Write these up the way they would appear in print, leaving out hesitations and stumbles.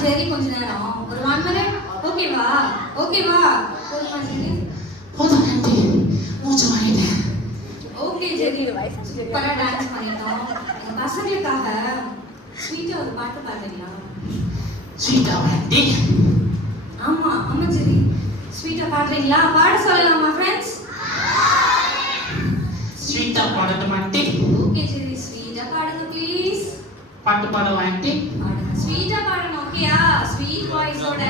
சரி கொஞ்ச நேரம் ஒரு 1 minute ஓகேவா ஓகேவா போதுமா ஜெரி போதும் ஆண்டி மூச்சு வாங்கிட்டேன் ஓகே ஜெரி சூப்பரா டான்ஸ் பண்ணிட்டோம் பசங்களுக்காக ஸ்வீட்டா ஒரு பாட்டு பாடுறீங்களா ஸ்வீட்டா ஆண்டி ஆமா ஆமா ஜெரி ஸ்வீட்டா பாடுறீங்களா பாட சொல்லலாமா ஃப்ரெண்ட்ஸ் ஸ்வீட்டா பாடட்டும் ஆண்டி ஓகே ஜெரி ஸ்வீட்டா பாடுங்க ப்ளீஸ் பாட்டு பாடவா ஆண்டி பாடுங்க ஸ்வீட்டா பாடணும் ஓகேயா ஸ்வீட் வாய்ஸோட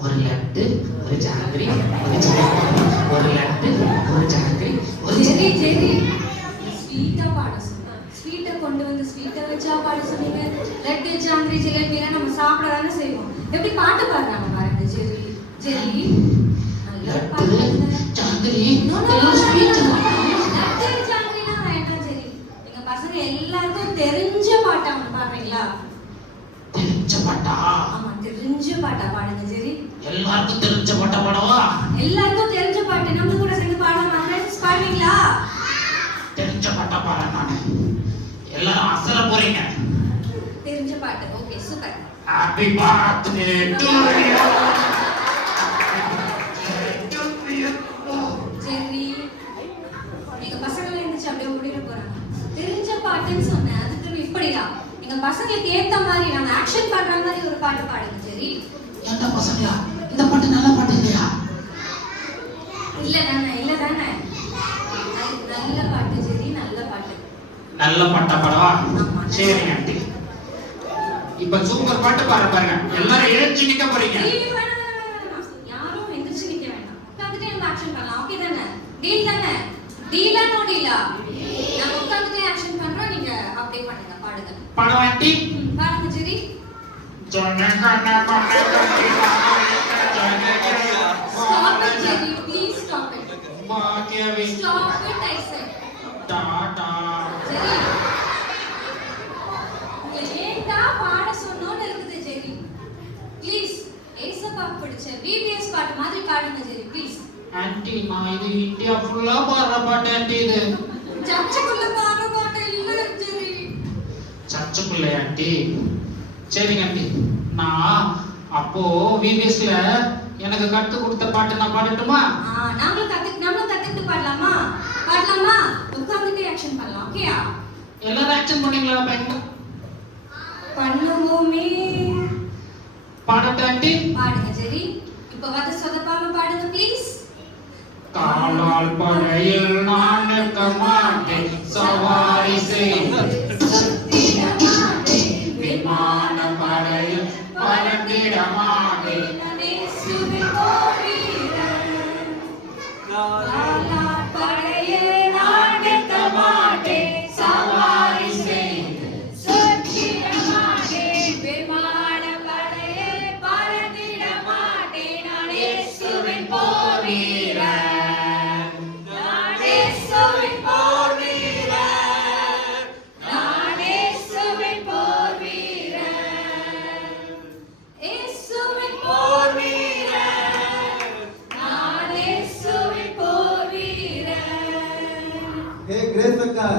ஒரு லட்டு ஒரு ஜாங்கிரி ஒரு ஜாங்கிரி ஒரு லட்டு ஒரு ஜாங்கிரி ஒரு ஜெரி ஜெரி ஸ்வீட்டா பாட சொன்னா ஸ்வீட்டை கொண்டு வந்து ஸ்வீட்டை வச்சா பாட சொன்னீங்க லட்டு ஜாங்கிரி ஜிலேபிலாம் நம்ம சாப்பிட தானே செய்வோம் எப்படி பாட்டு பாடுறாங்க பாருங்க ஜெரி ஜெரி லட்டு ஜாங்கிரி எல்லாம் ஸ்வீட் லட்டு ஜாங்கிரிலாம் வேண்டாம் ஜெரி எங்க பசங்க எல்லாருக்கும் தெரிஞ்ச பாட்டா ஒன்று பாடுறீங்களா தெரிஞ்ச பாட்டா ஆமா தெரிஞ்ச பாட்டா பாடுங்க ஜெரி எல்லாருக்கும் தெரிஞ்ச பாட்டா பாடவா எல்லாருக்கும் தெரிஞ்ச பாட்டு நம்ம கூட சேர்ந்து பாடலாம் ஃப்ரெண்ட்ஸ் பாடுவீங்களா தெரிஞ்ச பாட்டா பாட நானு எல்லாரும் அசர போறீங்க தெரிஞ்ச பாட்டு okay super happy birthday to you Jerry எங்க பசங்க இருந்துச்சு அப்படியே ஓடிட போறாங்க தெரிஞ்ச பாட்டுன்னு சொன்னேன் அதுக்கு இப்படியா எங்க பசங்களுக்கு ஏத்த மாதிரி நாங்க ஆக்ஷன் பண்ற மாதிரி ஒரு பாட்டு பாடுங்க ஜெரி எந்த பசங்களா இந்த பாட்டு நல்ல பாட்டு இல்லையா இல்ல தானே நல்ல பாட்டு ஜெரி நல்ல பாட்டு நல்ல பாட்டா பாடவா ஆமா. சரி ஆண்டி இப்ப சூப்பர் பாட்டு பாட பாருங்க எல்லாரும் எழுந்து நிக்க போறீங்க யாரும் எந்திரிச்சு நிக்க வேண்டாம் உட்காந்துட்டே நம்ம ஆக்ஷன் பண்ணலாம் ஓகே தானே டீல் தானே டீலா நோ டீலா நான் உட்காந்துட்டே ஆக்ஷன் பண்றோம் நீங்க அப்படியே பண்ணுங்க பாடுங்க பாடவா ஆண்டி பாடுங்க ஜெரி Stop it, Jerry. Please stop it. Stop it, I said. Jerry. ஏன்டா பாட சொன்னோன்னு இருக்குது ஜெரி ப்ளீஸ் ஏசப்பா பிடிச்ச விபிஎஸ் பாட்டு மாதிரி பாடுங்க ஜெரி ப்ளீஸ் ஆண்டி நான் இது இந்தியா ஃபுல்லா பாடுற பாட்டு ஆண்டி இது சர்ச்சுக்குள்ள பாடுற பாட்டு இல்ல ஜெரி சர்ச்சுக்குள்ள ஆண்டி சரிங்க ஆண்டி நான் அப்போ விபிஎஸ்ல எனக்கு கத்து கொடுத்த பாட்டு நான் பாடட்டுமா நம்மளும் கத்துக்கிட்டு பாடலாமா உட்கார்ந்துட்டு ஆக்ஷன் பண்ணலாம் ஓகேயா எல்லாரும் ஆக்ஷன் பண்ணீங்களா பையன் பண்ணுவோமே பாடட்டு ஆண்டி பாடுங்க ஜெரி இப்ப வந்து சொதப்பாம பாடுங்க ப்ளீஸ் காலால் படையில் நான் நிற்க மாட்டேன் சவாரி செய்து விமான படையில் பறந்திட மாட்டேன்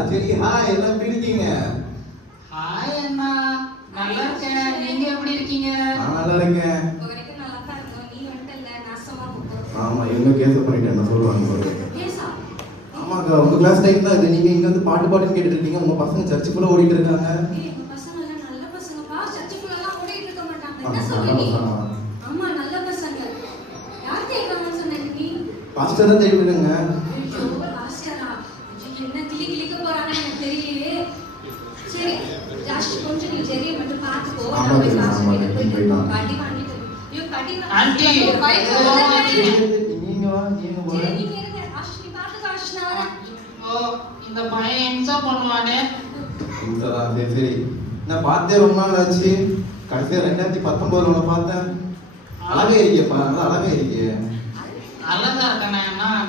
ஜெரி ஹாய் எல்லாம் எப்படி இருக்கீங்க ஹாய் அண்ணா நல்லா இருக்கேன் நீங்க எப்படி இருக்கீங்க நான் நல்லா இருக்கேன் வரைக்கும் நல்லா தான் இருந்தோம் நீ வந்துட்டல்ல நாசமா போறோம் ஆமா என்ன கேஸ் பண்ணிட்டேன் என்ன சொல்லுவாங்க கேஸா உங்க கிளாஸ் டைம் தான் இது. நீங்க இங்க வந்து பாட்டு பாட்டுன்னு கேட்டுட்டு இருக்கீங்க. உங்க பசங்க சர்ச்சுக்குள்ள ஓடிட்டு இருக்காங்க. ஏய், எங்க பசங்க எல்லாம் நல்ல பசங்கப்பா. சர்ச்சுக்குள்ளலாம் ஓடிட்டு இருக்க மாட்டாங்க. என்ன நல்ல சொல்ற நீ? பசங்க. ஆமா, நல்ல பசங்க. யார் கேட்கறாங்கன்னு சொன்ன நீ? பாஸ்டர் தான் தேடிட்டு இருக்காங்க. ஐயோ, பாஸ்டரா? ஐயோ, என்ன கிளிக்க போறாங்கன்னு எனக்கு தெரியலையே. சரி, ஜாஸ்தி கொஞ்சம் நீ ஜெரியை மட்டும் பார்த்துக்கோ. ஆமா, நான் போய் தெரியும். பாஸ்டர் ஆமா, கிட்ட போய் போயிட்டு வாங்க. கடி வாங்கிட்டு ஐயோ, கடி ஆண்டி, பைக் நீங்க வா, நீங்க வா. சரி, நீங்க இருங்க. ஆஷ், நீ பார்த்துக்கோ, ஆஷ், நான் வரேன். ஐயோ, இந்த பையன் இம்சா பண்ணுவானே. இன்ஸ்டாதான். சரி சரி. நான் பார்த்தே ரொம்ப நாள் ஆச்சு. கடைசியா 2019 உன்னை பார்த்தேன். அழகா இருக்கியப்பா, நல்லா அழகா இருக்கிய. அழகா இருக்கண்ணா.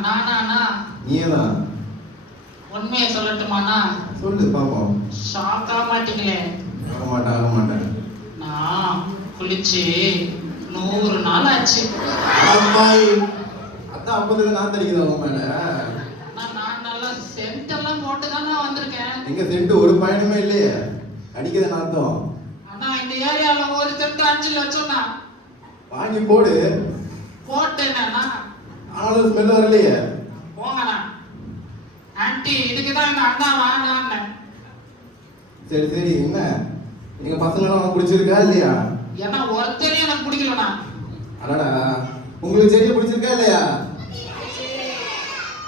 நானா நீயே தான். உண்மையை சொல்லட்டுமாண்ணா? சொல்லு பாப்போம். ஷாக்கா மாட்டீங்களே. ஆக மாட்டேன். நான் குளிச்சு 100 நாள் ஆச்சு. அம்மாய், அதான் அப்போதுக்கு நான் தடிக்கிறேன் உங்க மேல. நான் நல்லா சென்ட் எல்லாம் போட்டு தானே வந்திருக்கேன். எங்க சென்ட் ஒரு பயனுமே இல்லையே. அடிக்கிறேன் அர்த்தம். ஆனா இந்த ஏரியால ஒரு சென்ட் 5 லட்சம்னா வாங்கி போடு. போட்டேன்னா ஆனாலும் ஸ்மெல் வரலையே. போங்கண்ணா. ஆன்ட்டி, இதுக்குதான் எங்க அண்ணா வாங்க. சரி சரி. என்ன எங்க பசங்க உனக்கு பிடிச்சிருக்கா இல்லையா? ஏன்னா ஒருத்தரையும் எனக்கு பிடிக்கலண்ணா. அடடா, உங்களுக்கு செடியை பிடிச்சிருக்கா இல்லையா?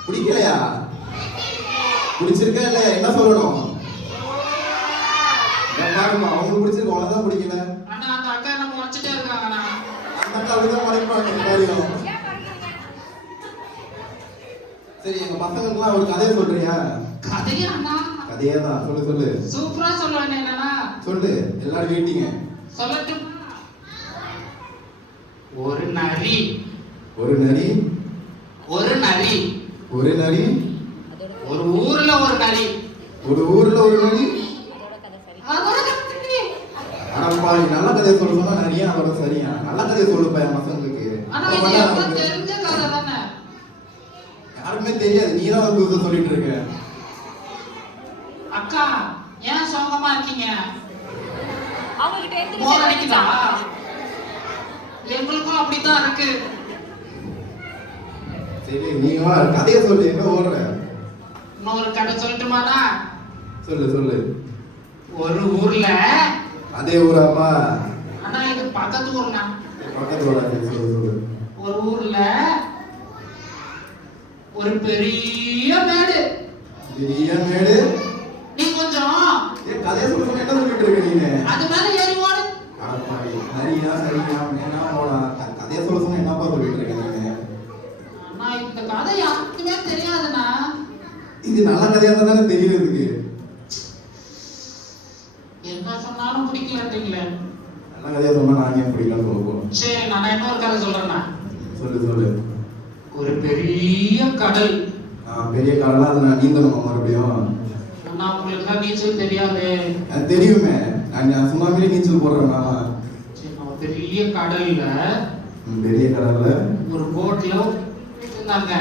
பிடிக்கலையா? பிடிச்சிருக்கா இல்லையா? என்ன சொல்லணும்? பாருமா, அவங்களுக்கு பிடிச்சிருக்கு, உனக்கு தான் பிடிக்கல. அண்ணா, அந்த அக்கா என்ன முறைச்சிட்டே இருக்காங்கண்ணா. அந்த அக்கா அப்படிதான் மறைப்பாங்க எல்லாரையும். சரி, எங்க பசங்களுக்குலாம் ஒரு கதையை சொல்றியா? கதையா அண்ணா? கதையே தான். சொல்லு சொல்லு சூப்பரா சொல்லுவேன் என்னன்னா. சொல்லு. எல்லாரும் வெயிட்டிங்க. சொல்லட்டும். ஒரு நரி ஒரு நரி ஒரு நரி ஒரு நரி ஒரு ஊர்ல ஒரு நரி. ஒரு ஊர்ல ஒரு நரி. அதோட கதை. அடப்பா, நீ நல்ல கதையை சொல்ல சொன்னா நிறைய அதோட சரியா. நல்ல கதையை சொல்லுப்பா என் பசங்களுக்கு. ஆனா இது எல்லாம் தெரிஞ்ச கதை தானே. யாருக்குமே தெரியாது. நீ தான் ஒரு புதுசா சொல்லிட்டு இருக்க. அக்கா, ஏன் சோகமா இருக்கீங்க? அவங்ககிட்ட போர் அடிக்குதா? எங்களுக்கும் அப்படித்தான் இருக்கு. சரி, நீங்க வா, கதையை சொல்லு. எங்க ஓடுற? இன்னொரு கதை சொல்லட்டுமாண்ணா? சொல்லு சொல்லு. ஒரு ஊர்ல, அதே ஊராப்பா? ஆனா இது பக்கத்து ஊர்னா. பக்கத்து ஊரா? சரி, சொல்லு சொல்லு. ஒரு ஊர்ல ஒரு பெரிய மேடு. பெரிய மேடு. நீ கொஞ்சம் ஏன் கதையை சொல்ல சொன்னா என்ன சொல்லிட்டு இருக்க நீங்க? அது மேல ஏறி ஓடு. அடப்பா, நரியா சரியா என்ன போடா? கதையை சொல்ல சொன்னா என்னப்பா சொல்லிட்டு இருக்க நீங்க? ஆனா இந்த கதை யாருக்குமே தெரியாதுண்ணா. இது நல்ல கதையா தான் தானே தெரியுறதுக்கு. என்ன சொன்னாலும் பிடிக்கலன்றீங்களே. நல்ல கதையா சொன்னா நாங்க ஏன் பிடிக்கலாம்னு சொல்ல போறோம். சரி, நான் இன்னொரு கதை சொல்றேண்ணா. சொல்லு சொல்லு. ஒரு பெரிய கடல். பெரிய கடலா? அதை நான் நீந்தணுமா மறுபடியும்? ஆனா உங்களுக்கு தான் நீச்சல் தெரியாது. அது தெரியுமே. நான் சும்மாவே நீச்சல் போடுறேன் நான். சரி, நான் பெரிய கடல்ல பெரிய கடல்ல ஒரு போட்ல இருந்தாங்க.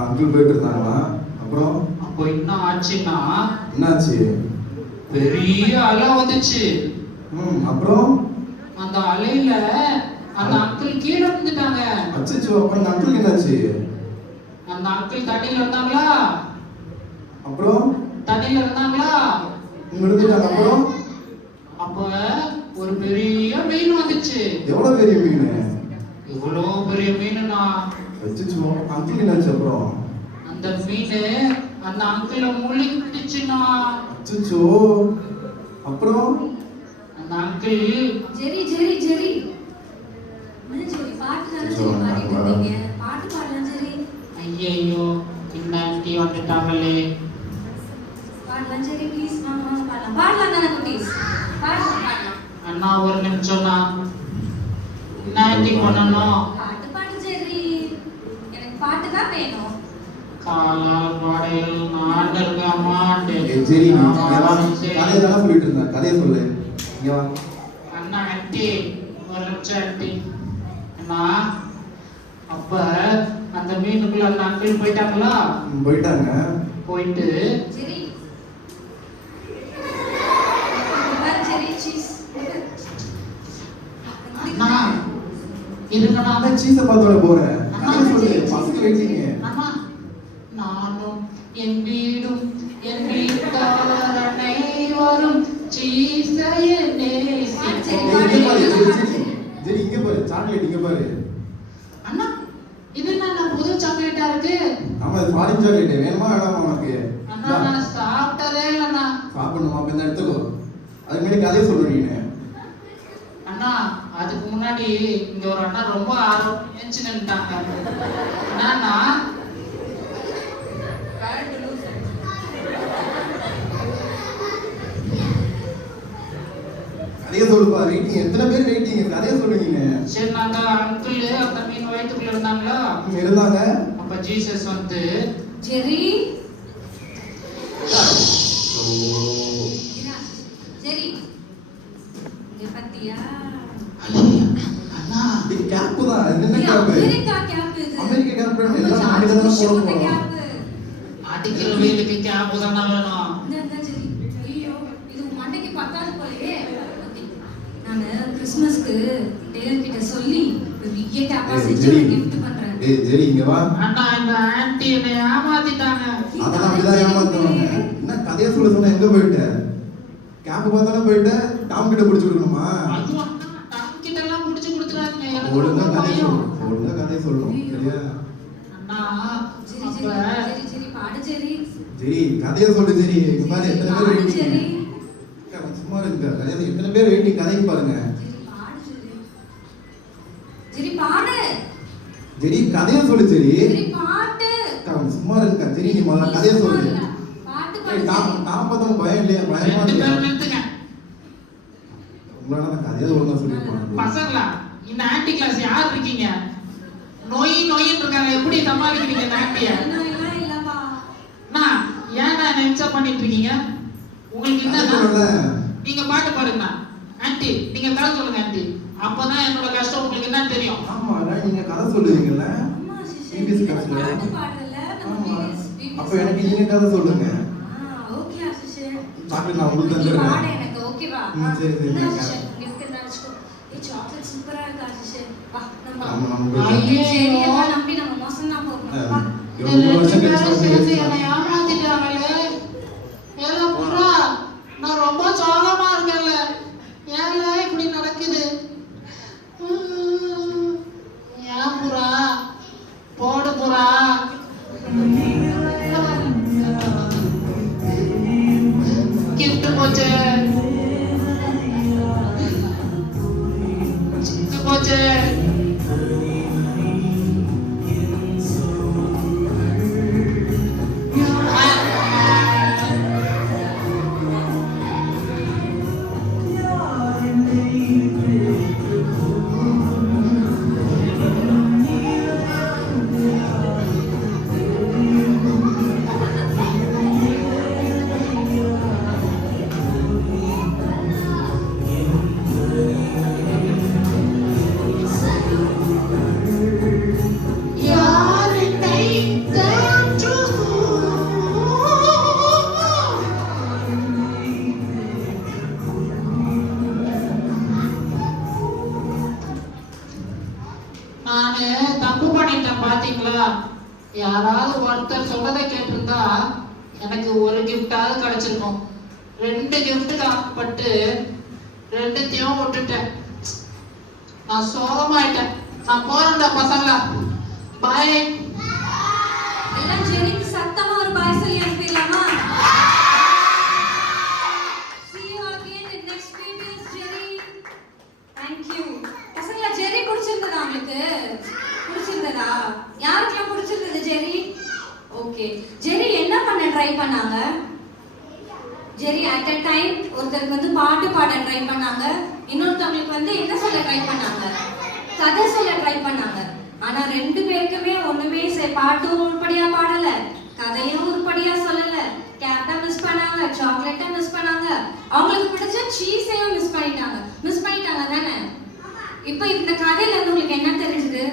அங்கிள் போயிட்டு இருந்தாங்களா? அப்புறம் அப்போ என்ன ஆச்சுன்னா, என்னாச்சு? பெரிய அலை வந்துச்சு. அப்புறம் அந்த அலையில அந்த அங்கிள் கீழே விழுந்துட்டாங்க. அச்சச்சோ, அப்புறம் அந்த அங்கிள் என்னாச்சு? அந்த அங்கிள் தண்ணியில இருந்தாங்களா? அப்புறம் தண்ணியில இருந்தாங்களா? விழுந்துட்டாங்க. அப்புறம் அப்ப ஒரு பெரிய மீன் வந்துச்சு. எவ்வளவு பெரிய மீன்? இவ்வளோ பெரிய மீனுனா. அச்சச்சோ, அங்கிள் என்னாச்சு? அப்புறம் அந்த மீன் அந்த அங்கிள முழுங்கிடுச்சுனா. அச்சச்சோ, அப்புறம் அந்த அங்கிள் ஜெரி ஜெரி ஜெரி என்ன ஜெரி பாட்டு தானே ஜெரி பாடிட்டு இருந்தீங்க பாட்டு பாடலாம் ஜெரி ஐயோ இந்த ஆண்டி வந்துட்டாங்களே பாடலாம் ஜெரி ப்ளீஸ் வாங்க வாங்க பாடலாம் பாடலாம் தானே குட்டீஸ் பாடலாம் அண்ணா ஒரு நிமிஷம்னா என்ன ஆண்டி பண்ணணும் பாட்டு பாடு ஜெரி எனக்கு பாட்டு தான் வேணும் காலால் பாடையில் நான் இருக்க மாட்டேன். சரி, கதையை தானே சொல்லிட்டு இருந்தேன். கதையை சொல்லு. இங்க வா. அண்ணா ஆண்டி ஒரு நிமிஷம் ஆண்டி. அண்ணா அப்ப அந்த மீனுக்குள்ள அந்த அங்கிள் போயிட்டாங்களா? போயிட்டாங்க. போயிட்டு ஜெரி பாரு ஜெரி சீஸ் அண்ணா இருங்கண்ணா நான் சீஸை பார்த்தோட போறேன். கதையை சொல்லு. பசங்க வெயிட்டிங்க. அண்ணா நானும் என் வீடும் என் வீட்டார் அனைவரும் ஜீசஸை நேசிப்போம். இங்க பாரு, சரி இங்க பாரு, சாக்லேட் இங்க பாரு. அண்ணா இது என்ன புது சாக்லேட்டா இருக்கு? ஆமா இது ஃபாரின் சாக்லேட், வேணுமா வேணாமா உனக்கு? அண்ணா நான் சாப்பிட்டதே இல்லைண்ணா. சாப்பிடணுமா? அப்ப இந்த எடுத்துக்கோ. அதுக்கு முன்னாடி கதையை சொல்லு நீனு. அண்ணா அதுக்கு முன்னாடி இங்க ஒரு அண்ணா ரொம்ப ஆர்வம் ஏஞ்சி நின்னுட்டாங்க. என்னன்னா கதையை சொல்லுப்பா, வெயிட்டிங். எத்தனை பேர் வெயிட்டிங்? கதையை சொல்லு நீனு. சரி நாங்க அங்கிள் அந்த மீன் வயிற்றுக்குள்ள இருந்தாங்களா, இருந்தாங்க. அப்ப ஜீசஸ் வந்து ஜெரி ஓ, ஜெரி இங்க பாத்தியா? அண்ணா இது கேப் தான். இது என்ன கேப்? அமெரிக்கா கேப் இது. அமெரிக்கா கேப் நம்ம எல்லாம் ஜார்ஜ் அமெரிக்கா தான் புஷ் போட போட்ட போறோம். கேப். அடிக்கிற வெயிலுக்கு கேப் தானே வேணும். இந்த ஜெரி, ஐயோ இது உன் மண்டைக்கு பத்தாது போலயே. ஓகே, நானு கிறிஸ்மஸ்க்கு டெய்லர் கிட்ட சொல்லி பெரிய கேப்பா செஞ்சு ஜெரி. gift பண்றேன். டேய் ஜெரி இங்க வா. அண்ணா இந்த ஆன்ட்டி என்னை ஏமாத்திட்டாங்க. அதெல்லாம் அப்படிதான் ஏமாத்துவாங்க. என்ன கதையை சொல்ல சொன்னா எங்க போயிட்ட? கேப் பார்த்தாலும் போயிட்ட, டாம் கிட்ட பிடிச்சு கொடுக்கணுமா? அதுவும் அண்ணா டாம் கிட்ட எல்லாம் முடிச்சு கொடுத்துறாங்க. எனக்கு ஒழுங்கா ரொம்ப கதையை பயம். சொல்லணும். ஒழுங்கா கதையை சொல்லணும். சரியா? அண்ணா ஜெரி அப்ப ஜெரி ஜெரி பாடு ஜெரி. ஜெரி கதையை சொல்லு ஜெரி. இங்க பாரு எத்தனை பேர் பாடு வெயிட்டிங். ஜெரி. சும்மா இருங்க. கதையை எத்தனை பேர் வெயிட்டிங் கதைக்கு பாருங்க. ஜெரி பாடு ஜெரி. ஜெரி பாடு. ஜெரி கதையை சொல்லு ஜெரி. ஜெரி பாட்டு. சும்மா இருங்க. ஜெரி நீ முதல்ல கதையை சொல்லு. பாட்டு ஏய், பாடு டாம் ஜெரி. டாம் பார்த்தா பயம் இல்லையா? பயமா ரெண்டு இல்லையா? பேரும் நிறுத்துங்க. உங்களால அந்த கதையை ஒழுங்கா சொல்லி பசங்களா இந்த ஆன்ட்டி கிளாஸ் யார் இருக்கீங்க? நோய் நோயின்னு இருக்காங்க. எப்படி சமாளிக்கிறீங்க இந்த ஆன்ட்டிய? எல்லாம் இல்லப்பா. அண்ணா ஏன்டா என்ன இன்சல்ட் பண்ணிட்டு இருக்கீங்க? உங்களுக்கு என்னன்னா நீங்க பாட்டு பாடுங்கண்ணா. ஆன்ட்டி நீங்க கதை சொல்லுங்க ஆன்ட்டி. அப்பதான் என்னோட கஷ்டம் உங்களுக்கு என்னன்னு தெரியும். ஆமா நீங்க கதை சொல்லுவீங்கல்ல. அம்மா சிஸ்டர் BBC கதையில. பாட்டு பாடல நம்ம ஆமா. BBC. அப்ப எனக்கு நீங்க கதை சொல்லுங்க. Okay sister. சாக்லேட் நான் உங்களுக்கு நீ தந்துடுறேன். பாடு எனக்கு ஓகேவா? சரி சரி என்ன நான் சிஸ்டர் gift என்ன வச்சுக்கோ. ஏய் சாக்லேட் சூப்பரா இருக்கா சிஸ்டர். வா நம்ம நம்ம போய் ஐயே. சரி எல்லாம் நம்பி நம்ம மோசம் தான் போறோம். வா. இந்த ரொம்ப ரெண்டு வருஷம் பேரும் கழிச்சு சேர்ந்து வந்து என்னை ஏமாத்திட்டாங்களே. ஏல புறா நான் ரொம்ப சோகமா இருக்கேன்ல. ஏல இப்படி நடக்குது? ஏன் புறா போடு புறா. gift போச்சு gift போச்சு. யார் என்னை நானு தப்பு பண்ணிட்டேன் பாத்தீங்களா? யாராவது ஒருத்தர் சொல்றதை கேட்டிருந்தா எனக்கு ஒரு கிஃப்டாவது கிடைச்சிருக்கும். 2 gift பட்டு 2த்தையும் விட்டுட்டேன். நான் சோகமாயிட்டேன். நான் போறேன்டா பசங்களா. பாய். எல்லாம் ஜெரிக்கு சத்தமா ஒரு பாய் சொல்லி அனுப்பிடலாமா? See you again in next videos, Jerry. Thank you. பசங்களா ஜெரி பிடிச்சிருந்ததா உங்களுக்கு? பிடிச்சிருந்ததா? யாருக்கெல்லாம் பிடிச்சிருந்தது ஜெரி? ஓகே. ஜெரி என்ன பண்ண ட்ரை பண்ணாங்க? ஜெரி at a time ஒருத்தருக்கு வந்து பாட்டு பாட ட்ரை பண்ணாங்க. இன்னொருத்தவங்களுக்கு வந்து என்ன சொல்ல ட்ரை பண்ணாங்க? கதை சொல்ல ட்ரை பண்ணாங்க. ஆனா 2 பேருக்குமே ஒண்ணுமே பாட்டும் உருப்படியா பாடல, கதையும் உருப்படியா சொல்லல. கேப்டா மிஸ் பண்ணாங்க, சாக்லேட்டா மிஸ் பண்ணாங்க, அவங்களுக்கு பிடிச்ச சீஸையும் மிஸ் பண்ணிட்டாங்க தானே? இப்போ இந்த கதையில இருந்து உங்களுக்கு என்ன தெரிஞ்சது?